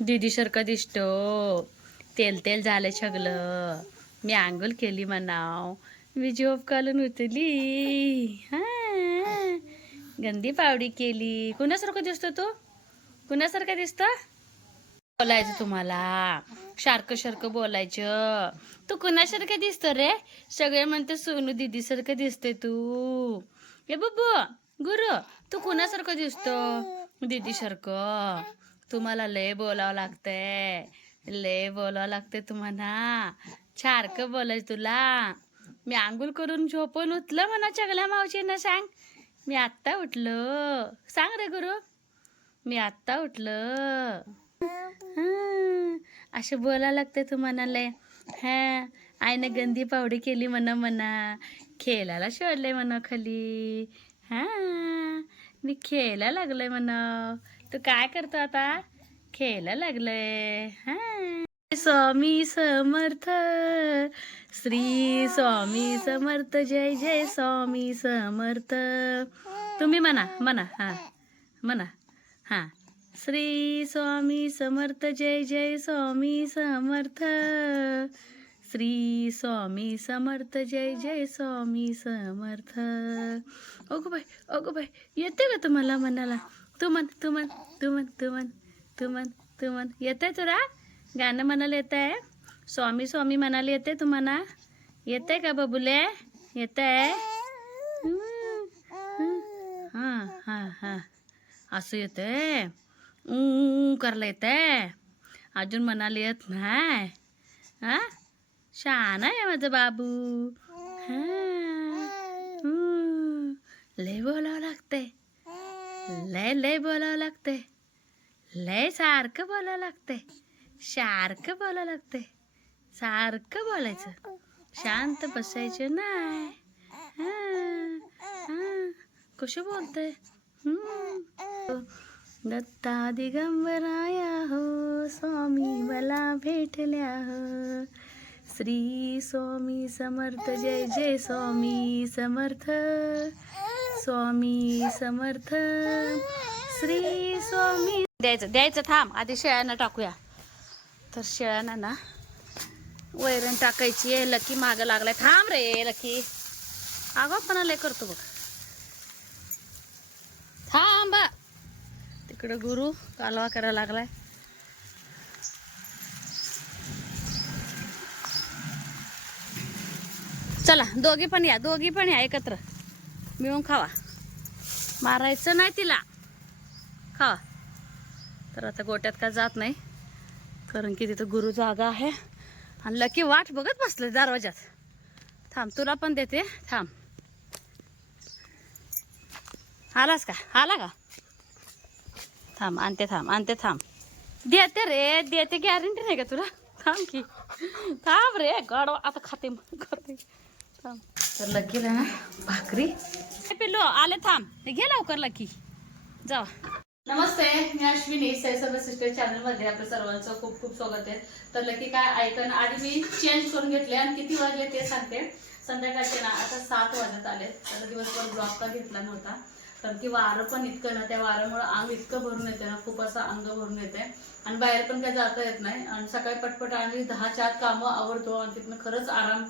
दीदी सारखं दिसतो. तेल तेल झालं सगळं. मी आंघोळ केली म्हणाव. मी झोप घालून उठली. हा, गंदी पावडी केली. कुणासारखं दिसतो तू? कुणासारखं दिसतो? बोलायचं तुम्हाला, सारखं सारखं बोलायचं. तू कुणासारखं दिसतो रे? सगळे म्हणते सोनू दीदी सारखं दिसते तू. ए बब्बू, गुरु, तू कुणासारखं दिसतो? दीदी सारखं. तुम्हाला लय बोलावं लागतंय, लय बोलावं लागतंय तुम्हाला. सारखं बोलायचं तुला. मी आंघोळ करून झोपून उठलं म्हणा. चगल्या मावशींना सांग मी आत्ता उठलो. सांग रे गुरु, मी आत्ता उठलं. असं बोलायला लागतंय तुम्हाला लय. हा, आईनं गंदी पावडी केली म्हणा. खेळायला सोडलंय म्हणा खाली. हा, मी खेळायला लागलंय म्हणा. तू काय करतो आता? खेळायला लागलंय. हा, स्वामी समर्थ, श्री स्वामी समर्थ, जय जय स्वामी समर्थ. तुम्ही म्हणा हा, म्हणा हा. श्री स्वामी समर्थ, जय जय स्वामी समर्थ. श्री स्वामी समर्थ, जय जय स्वामी समर्थ. अगो बाई येते का तुम्हाला म्हणाला? तू म्हण येतंय तुला गाणं म्हणायला येतंय? स्वामी स्वामी म्हणायला येते तुम्हाला? येतंय का बबुले? येतंय? हा असं येतंय. करायला येतंय. अजून म्हणाले येत नाही. हा, शहाणा आहे माझं बाबू. हा, लय बोलावं लागतंय. लय बोलावं लागतंय. लय सारखं बोलावं लागतंय. सारखं बोलावं लागतंय. सारखं बोलायचं. शांत बसायचं नाही. कशी बोलतंय? दत्ता दिगंबराया हो, स्वामी मला भेटल्या हो. श्री स्वामी समर्थ, जय जय स्वामी समर्थ. स्वामी समर्थ, श्री स्वामी. द्यायचं थांब, आधी शेळ्यांना टाकूया. तर शेळ्यांना ना वैरण टाकायची आहे. लकी मागं लागलाय. थांब रे लकी, आगाऊपणा लय करतो बघ. थांब, तिकडं गुरु कालवा करायला लागलाय. चला दोघी पण या एकत्र मिळून खावा. मारायचं नाही तिला, खावा. तर आता गोट्यात का जात नाही, कारण की तिथं गुरु जागा आहे. आणि लकी वाट बघत बसले दरवाजात. थांब तुला पण देते. थांब, आलास का? आला का? थांब आणते. देते रे, देते. गॅरंटी नाही का तुला? थांब की, थांब रे गड. आता खाते थांब. तर लकीला ना भाकरी पिल्लो आले. थांब, घे लवकर लकी, जावा. नमस्ते, मी अश्विनी. सैसर्व सिस्टर चॅनल मध्ये आपल्या सर्वांचं खूप खूप स्वागत आहे. तर लकी काय ऐकणं, आधी मी चेंज करून घेतले आणि किती वाजले ते सांगते. संध्याकाळचे ना आता 7 वाजत आले. तर दिवसभर ब्लॉग का घेतला नव्हता, कारण की वारं पण इतकं ना, त्या वाऱ्यामुळे अंग इतकं भरून येते ना, खूप असं अंग भरून येते. आणि बाहेर पण काय जाता येत नाही. आणि सकाळी पटपट आणि 10च्या आत कामं आवडतो आणि तिथनं खरंच आराम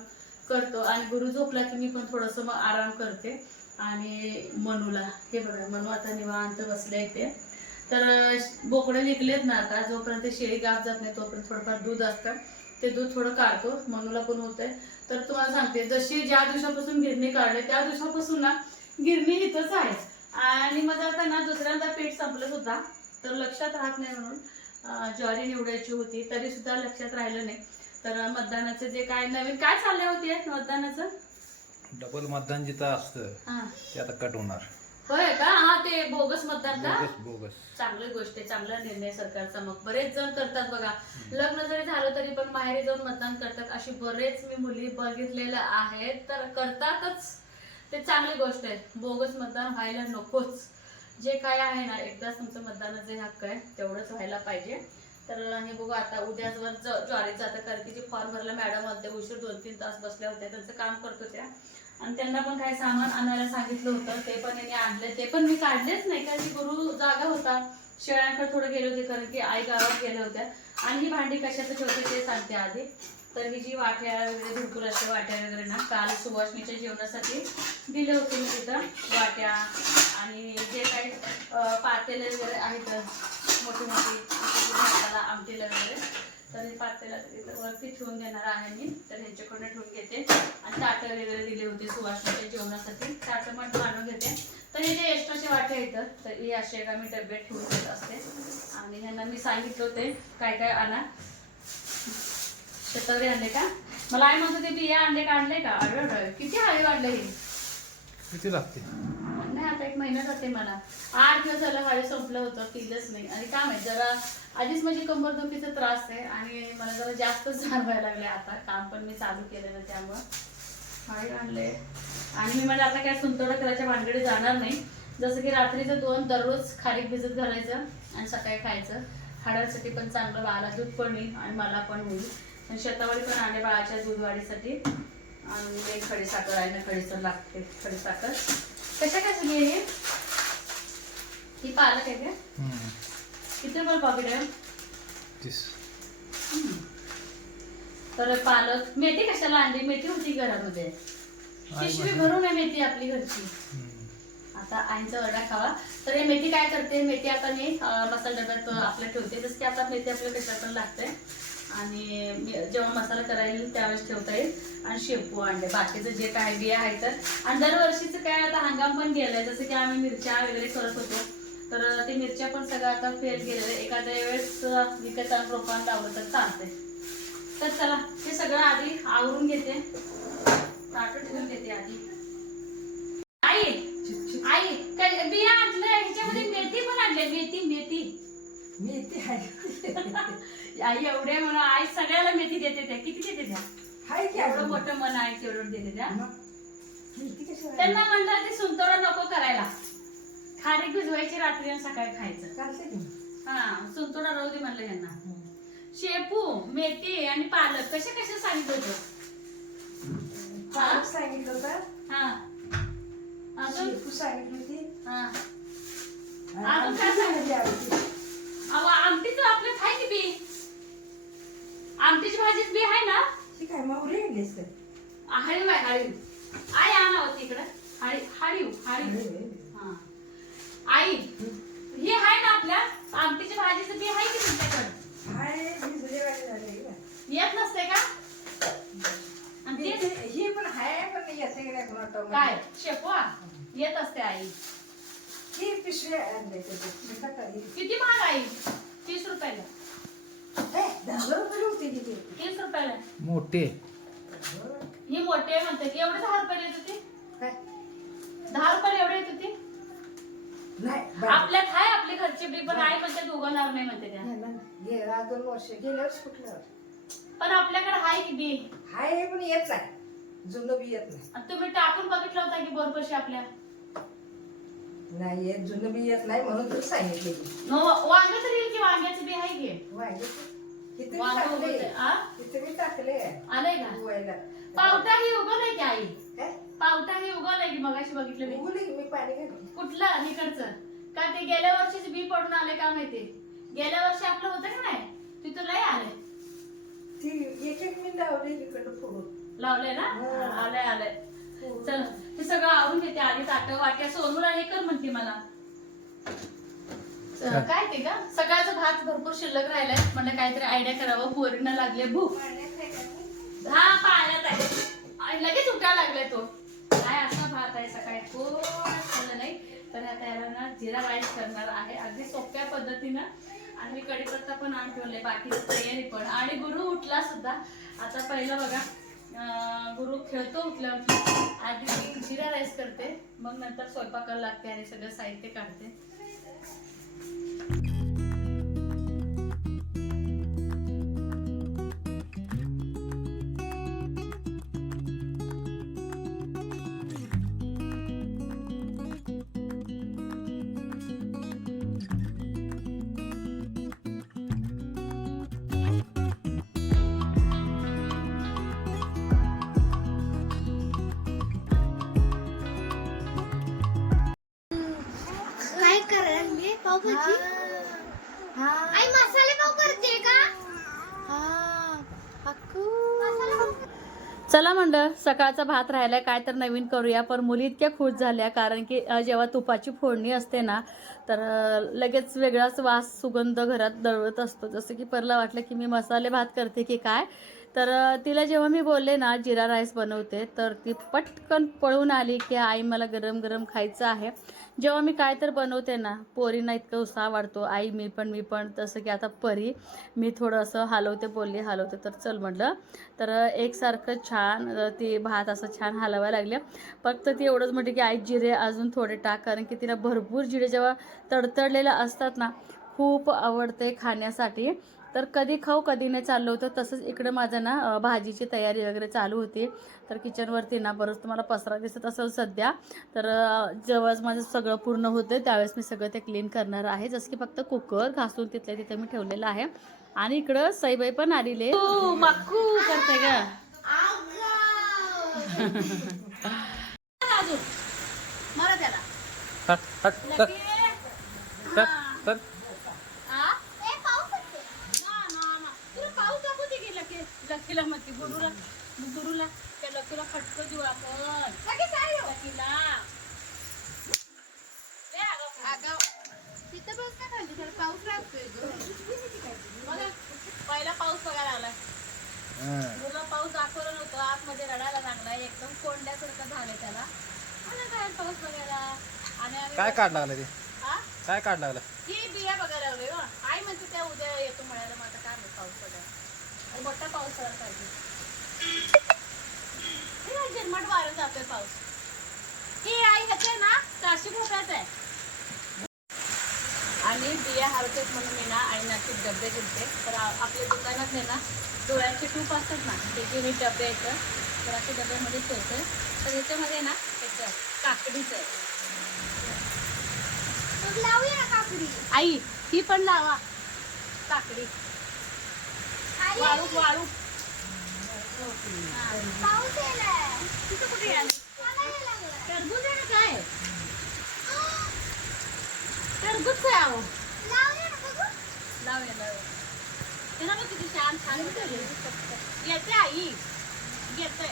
करतो. आणि गुरु झोपला की मी पण थोडंसं मग आराम करते. आणि मनूला हे बघा, मनू आता निवांत बसले इथे. तर बोकडे विकलेत ना आता, जोपर्यंत शेळी गाप जात नाही तोपर्यंत थोडंफार दूध असतं, ते दूध थोडं काढतो. मनूला पण होतंय. तर तुम्हाला सांगते, जशी ज्या दिवसापासून गिरणी काढले त्या दिवसापासून ना गिरणी इथंच आहे. आणि मग आता ना दुसऱ्यांदा पीठ संपलं सुद्धा, तर लक्षात राहत नाही म्हणून ज्वारी निवडायची होती, तरी सुद्धा लक्षात राहिलं नाही. तर मतदानाचं जे काय नवीन काय चालले होते मतदानाचं, डबल मतदान जिथं असतं ते आता कट होणार. होय का? हा, ते बोगस मतदान का? बोगस. चांगली गोष्ट आहे, चांगला निर्णय सरकारचा. मग बरेच जण करतात बघा, लग्न जरी झालं तरी पण माहेरी जाऊन मतदान करतात. अशी बरेच मी मुली बघितलेल्या आहेत. तर करतातच, ते चांगली गोष्ट आहे. बोगस मतदान व्हायला नकोच. जे काय आहे ना, एकदाच तुमचं मतदानाचे हक्क आहे तेवढंच व्हायला पाहिजे. तर हे बघू आता उद्याच वर ज्वारीचं आता, कारण की जे फॉर्म भरला मॅडम मध्ये उशीर 2-3 तास बसल्या होत्या, त्यांचं काम करतो त्या. आणि त्यांना पण काही सामान आणायला सांगितलं होतं, ते पण यांनी आणले. ते पण मी काढलेच नाही, कारण की गुरु जागा होता. शेळ्यांकडे थोडं गेले होते कारण की आई गावात गेल्या होत्या. आणि ही भांडी कशाचं ठेवते ते सांगते आधी. तर ही जी वाट्या वगैरे भरपूर असते वाट्या वगैरे ना काल सुवासनीच्या जेवणासाठी दिले होते मी तिथं वाट्या. आणि जे काही पातेले वगैरे आहेत मोठी भाताला आमटीला वगैरे तर हे पातेला वरती ठेवून देणार आहे मी. तर ह्याच्याकडनं ठेवून घेते. आणि ताटं वगैरे दिले होते सुवासनीच्या जेवणासाठी ताटं पण आणून घेते. तर हे जे एक्स्ट्राचे वाटे येतं तर हे असे एका मी डब्यात ठेवून देत असते. आणि ह्यांना मी सांगितलं होते काय काय आणा. शतावरी आणले का मला आई म्हणत होते बिया आणले का आणले का आढळ किती हळी वाढले हे किती लागते नाही आता 1 महिना जाते मला. 8 दिवस झालं हळी संपलं होतं पिलंच नाही. आणि काय माहिती जरा आधीच माझी कंबरदुखीचा त्रास आहे आणि मला जरा जास्त जाणवायला लागले. आता काम पण मी चालू केलेलं त्यामुळं हळी आणले. आणि मी मला आता काय सुंतोडा करायच्या भानगडी जाणार नाही. जसं की रात्रीचं 2 दररोज खारीक भिजत घालायचं आणि सकाळी खायचं. हाडांसाठी पण चांगलं बाळाला दूध पण होईल आणि मला पण होईल. आणि शतावरी पण आणले बाळाच्या दूध वाढीसाठी. आणि खडीसाखर आहे ना खडीसाखर लागते खडीसाखर. कशा काय सगळी आहे ही पालक आहे का किती रुपये पॉकेट आहे 30. तर पालक मेथी कशाला आणली मेथी होती घरामध्ये पिशवी भरून आहे मेथी आपली घरची. आता आईंचा वडा खावा. तर हे मेथी काय करते मेथी आता मी मसाला डब्यात आपल्या ठेवते. जसं की आता मेथी आपल्या कशाला पण लागते. आणि जेव्हा मसाला करायला त्यावेळेस ठेवता येईल. आणि शेपू आणले बाकीचं जे काय बिया आहे तर. आणि दरवर्षीचं काय आता हंगाम पण गेलाय जसं की आम्ही मिरच्या वगैरे करत होतो. तर ते मिरच्या पण सगळं आता फेल गेलेलं. एखाद्या वेळेस विकत रोपान लावलं तर चालतंय. तर चला हे सगळं आधी आवरून घेते. ताटं ठेवून घेते आधी. आई आई काय बिया आणलं ह्याच्यामध्ये मेथी पण आणली मेथी मेथी मेथी आहे आई एवढे म्हणून आई सगळ्याला मेथी देते त्या किती देते त्या हाय की एवढं मोठं मन आहे तेवढं देते त्या. मेथी कशाला त्यांना म्हणलं ते सुंतोडा नको करायला. खारीक भिजवायची रात्री आणि सकाळी खायचं. चालते की हा सुंतोडा राहू दे म्हणलं यांना. शेपू मेथी आणि पालक कशा कशा सांगितलं होतं पालक सांगितलं होतं. हा अजून शेपू सांगितली होती. हा अजून काय सांगितली आवडती अहो आमटीचं आपलं खाय की बी आमटीची भाजीच बी आहे ना. ती काय मावरी आणलीस का हळीव आहे हळीव आई आणा होती इकडं हळीव हा आई हे आहे ना आपल्या आमटीच्या भाजीचं बी आहे की तुमच्याकडं हाय भिजले वाटे झाले का येत नसते का. आणि ते ही पण हाय पण येते की नाही कोणा काय शेपवा येत असते आई. ही पिशवी आणली किती महाग आई 30 रुपयाला 10 रुपये होती किती 30 रुपयाला मोठे ही मोठे म्हणते की एवढे 10 रुपयाला येत होती. काय 10 रुपयाला एवढे येत होती. नाही आपल्यात हाय आपली घरची बी पण आई म्हणते दोघांना नाही म्हणते त्या. गेल्या 2 वर्ष गेल्या वर्ष कुठलं पण आपल्याकडे हाय की बी हाय पण येत नाही जुनं बी येत नाही. आणि तुम्ही टाकून बघितलं होता की बरोबरशी आपल्या नाही येत जुनं बी येत नाही म्हणून तू सांगितले वांग तरी येईल की वांग्याचं बी आहे की वांग इथे मी टाकले आलंय का धुवायला. पावटा ही उगवलंय की आई काय पावटा ही उगवलंय की मगाशी बघितलं मी उगवले की मी पाणी घातलं. कुठलं इकडचं का ते गेल्या वर्षीच बी पडून आले का माहिती. गेल्या वर्षी आपलं होतं का नाही तिथून लय आले ती एक मी लावली इकडं फोडून लावलंय ना आलंय आलंय. चल ते सगळं आवरून घेते आधी ताटं वाट्या सोनूला हे कर म्हणते मला. काय ते का सकाळचं भात भरपूर शिल्लक राहिलाय म्हणलं काहीतरी आयडिया करावं पोरींना लागले भूक. हा पाण्यात आहे लगेच उठायला लागलाय तो. काय असा भात आहे सकाळी कोण खाल्लं नाही. तर आता याला ना जिरा राईस करणार आहे अगदी सोप्या पद्धतीनं. आणि मी कढीपत्ता पण आणून ठेवले बाकीची तयारी पण. आणि गुरु उठला सुद्धा. आता पहिलं बघा गुरु खेळतो उठल्यावर आधी मी जिरा राईस करते मग नंतर स्वयंपाकाला लागते आणि सगळं साहित्य काढते. काय करायला पावभाजी आई मसाले पाव करते का? चला म्हणलं सकाळचा भात राहिलाय काय तर नवीन करूया. पण मुली इतक्या खुश झाल्या कारण की जेव्हा तुपाची फोडणी असते ना तर लगेच वेगळाच वास सुगंध घरात दळवत असतो. जसं की परला वाटलं की मी मसाले भात करते की काय. तर तिला जेव्हा मी बोलले ना जिरा राईस बनवते तर ती पटकन पळून आली की आई मला गरम गरम खायचं आहे. जेव्हा मी काय तर बनवते ना पोरींना इतका उत्साह वाढतो. आई मी पण तसं की आता परी मी थोडं असं हलवते हलवते तर चल म्हटलं. तर एकसारखं छान ती भात असं छान हलवायला लागले. फक्त ती एवढंच म्हटलं की आई जिरे अजून थोडे टाक कारण की तिला भरपूर जिरे जेव्हा तडतडलेलं असतात ना खूप आवडते खाण्यासाठी. तर कधी खाऊ कधी नाही चाललं होतं. तसंच इकडं माझं ना भाजीची तयारी वगैरे चालू होती. तर किचनवरती ना बरंच तुम्हाला पसरा दिसत असेल सध्या. तर जेव्हाच माझं सगळं पूर्ण होतं त्यावेळेस मी सगळं ते क्लीन करणार आहे. जसं की फक्त कुकर घासून तिथल्या तिथे मी ठेवलेलं आहे. आणि इकडं सईबाई पण आलेले माकू करते ग मला त्याला लकीला म्हणते गुरुला त्या लकीला फटकं देऊ आपण. तिथं बस का खाली त्याला पाऊस लागतोय पहिला पाऊस बघायला आलाय. मुलं पाऊस दाखवलं नव्हतं आतमध्ये रडायला लागलाय एकदम कोंड्यासारखं झालंय त्याला. आला काय पाऊस बघायला. आणि आम्ही काय काढ लागलं ते हा काय काढ लागलं ही बिया बघायला लागलोय हो. आई म्हणते त्या उद्या येतो म्हणायला. मग आता काय नाही पाऊस बघायला आणि मोठा पाऊस पडायला पाहिजे. झिरमट वारं जातोय पाऊस. ही आई ह्याचे ना काशी भोपळ्याच आहे. आणि बिया हरवतेच म्हणून मी ना आईना ते डबे दिलते. तर आपल्या दुकानातले ना डोळ्याचे टूप असतात ना त्याचे मी डबे येतं तर असे डब्यामध्ये ठेवते. तर ह्याच्यामध्ये ना त्याचं काकडीचं आहे. लावूया ना काकडी. आई ही पण लावा काकडी वाळू वाळू. पाऊस यायलाय. तिथं कुठे आली मला यायला लागलाय. टरबूज आहे ना काय टरबूज काय आहो लावूया ना बघू. लावूया ते ना किती छान छान येते आई येते.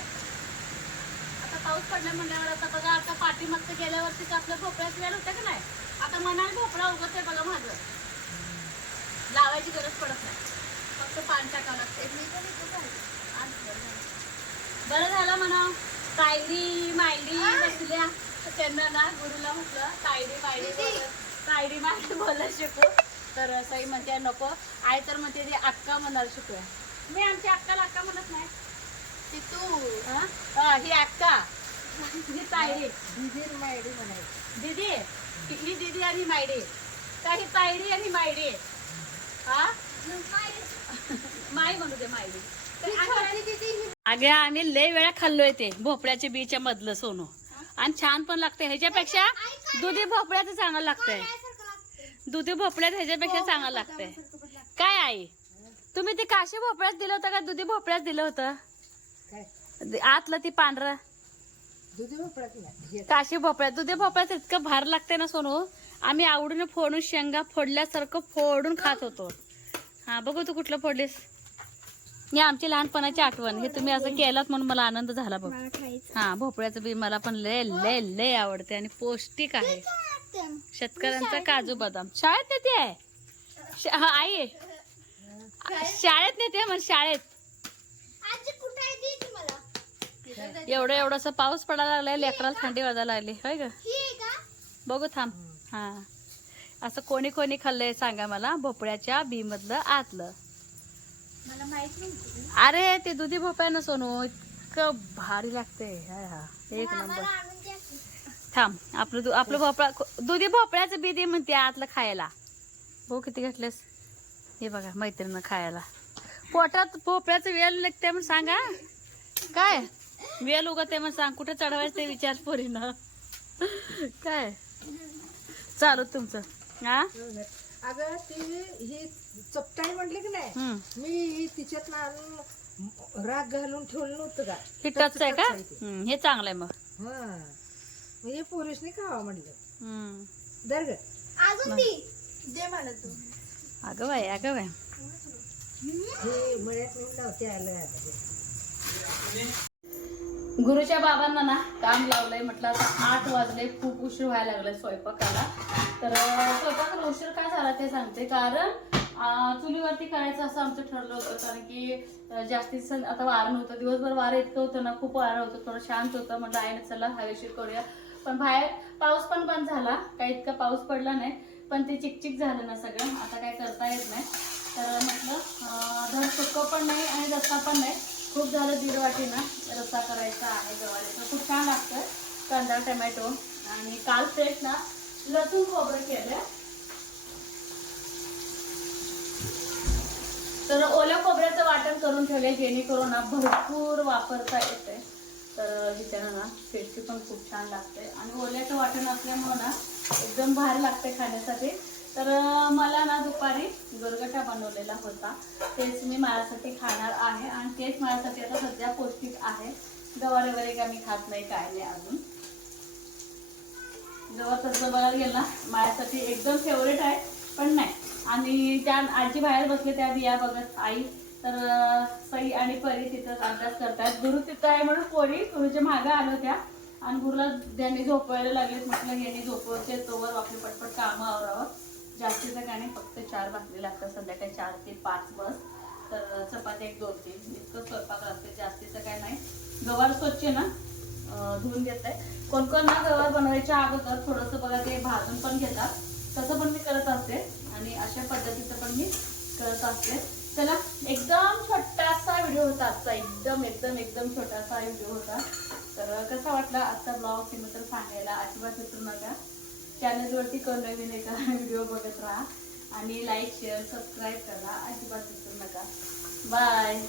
आता पाऊस पडला म्हणल्यावर आता बघा आता पाठीमागचं गेल्या वर्षीच आपलं भोपळ्याच वेळ होतं का नाही. आता मनाला भोपळा उगत आहे बघा माझं. लावायची गरज पडत नाही फक्त पाणी टाकावं लागते. बरं झालं म्हणा तायडी मायडी बसल्या त्यांना ना गुरुला म्हटलं तायडी मायडी बोलायला शिकू. तर सई म्हणते नको आई तर म्हणते ती अक्का म्हणायला शिकूया. मी आमच्या अक्काला अक्का म्हणत नाही. ती तू ही अक्का ही तायडी दीदी मायडी म्हणायची. दीदी ही दीदी आणि मायडी काही तायडी आणि मायडी हा माई म्हणू दे मायडी. अगे आम्ही लय वेळा खाल्लोय ते भोपळ्याच्या बीच्या मधलं सोनू आणि छान पण लागतंय. ह्याच्यापेक्षा दुधी भोपळ्याचं चांगलं लागतंय. दुधी भोपळ्यात ह्याच्यापेक्षा चांगलं लागतंय. काय आई तुम्ही ते काशी भोपळ्यात दिलं होतं का दुधी भोपळ्यात दिलं होतं आतलं ती पांढरं दुधी भोपळा की काशी भोपळ्यात दुधी भोपळ्यात इतकं भार लागतंय ना सोनू. आम्ही आवडून फोडून शेंगा फोडल्यासारखं फोडून खात होतो. हा बघू तू कुठलं फोडलीस. ही आमची लहानपणाची आठवण. हे तुम्ही असं केलात म्हणून मला आनंद झाला बघ. हा भोपळ्याचं बी मला पण लय लय लय आवडते आणि पौष्टिक आहे. शेतकऱ्यांचा काजू बदाम शाळेत नेते आहे आई शाळेत नेते म्हण शाळेत. एवढंसं पाऊस पडायला लागलाय लेकराला थंडी वाजायला लागली होय ग. बघू थांब. हा असं कोणी कोणी खाल्लंय सांगा मला भोपळ्याच्या बी मधलं आतलं. मला माहित नव्हतं. अरे ते दुधी भोपळा ना सोनू इतकं भारी लागते. एक नंबर. थांब आपलं भोपळा दुधी भोपळ्याचं बी दे म्हणते आतलं खायला. भाऊ किती घातलेस हे बघा मैत्रीनं खायला. पोटात भोपळ्याचं वेल निघते म्हणून सांगा. काय वेल उगते म्हणून सांग. कुठे चढवायचं ते विचार पोरीनं. काय चालू तुमचं हा. अगं ती ही चपटाई म्हटली की नाही मी तिच्यात आणून राग घालून ठेवलं नव्हतं का. हे टच आहे का हे चांगलं आहे मग. हा हे पोरीसने खावा म्हणलं. हम्म दर ग अजून ती दे मला तू. अगं बाय अगं बाय. हे मळ्यात नेऊन नव्हते आलं आता. गुरुच्या बाबांना ना काम लावलंय. म्हटलं आता 8 वाजले, खूप उशीर व्हायला लागलाय स्वयंपाकाला. तर स्वयंपाकाला उशीर काय झाला ते सांगते. कारण चुलीवरती करायचं असं आमचं ठरलं होतं. कारण की जास्तीत आता वारं नव्हतं, दिवसभर वारं इतकं होतं ना, खूप वारं होतं, थोडं शांत होतं. म्हटलं आहे ना चला हवेशीर करूया. पण बाहेर पाऊस पण बंद झाला, काही इतका पाऊस पडला नाही, पण ते चिकचिक झालं ना सगळं, आता काय करता येत नाही. तर म्हटलं धड सुकं पण नाही आणि रस्सा पण नाही. खूप झालं 1.5 वाटी ना रस्सा करायचा आहे गवारीचा. खूप छान लागतं, कांदा टमॅटो. आणि काल फ्रेश ना लसूण खोबरं केलं. तर ओल्या खोबऱ्याचं वाटण करून ठेवले, जेणेकरून ना भरपूर वापरता येते. तर बिचारा ना टेस्टी पण खूप छान लागते. आणि ओल्याचं वाटण असल्यामुळं ना एकदम भारी लागते खाण्यासाठी. तर मला ना दुपारी गरगटा बनवलेला होता, तेच मी माझ्यासाठी खाणार आहे. आणि तेच माझ्यासाठी आता सध्या पौष्टिक आहे. गवार वगैरे का मी खात नाही, काय नाही अजून. गवार तसं बघायला गेलं ना माझ्यासाठी एकदम फेवरेट आहे, पण नाही. आणि त्या आजी बाहेर बसले, त्या बिया बघत आई. तर सई आणि परी तिथं अभ्यास करतात. गुरु तिथं आहे म्हणून पोरी गुरुच्या मागं आलो त्या. आणि गुरुला त्यांनी झोपवायला लागलेत. म्हटलं यांनी झोपवते तोवर आपली पटपट कामं आवरावं. जास्तीचं काय नाही, फक्त 4 भाकरी लागतात संध्याकाळी, 4 ते 5 बस. तर चपाती 1, 2, 3 इतकं स्वयंपाक लागते, जास्तीचं काय नाही. गवार स्वच्छ ना धुवून घेत आहे. कोण कोण ना गवार बनवायच्या अगोदर थोडंसं बघा ते भाजून पण घेतात, तसं पण मी करत असते. आणि अशा पद्धतीचं पण मी करत असते. चला, एकदम छोटासा व्हिडिओ होता आजचा, एकदम एकदम एकदम छोटासा व्हिडिओ होता. तर कसा वाटला आजचा ब्लॉग ते तर सांगायला अजिबात विसरू नका. चॅनलवरती कोण नवीन एका व्हिडिओ बघत राहा आणि लाईक शेअर सबस्क्राईब करायला अजिबात विसरू नका. बाय.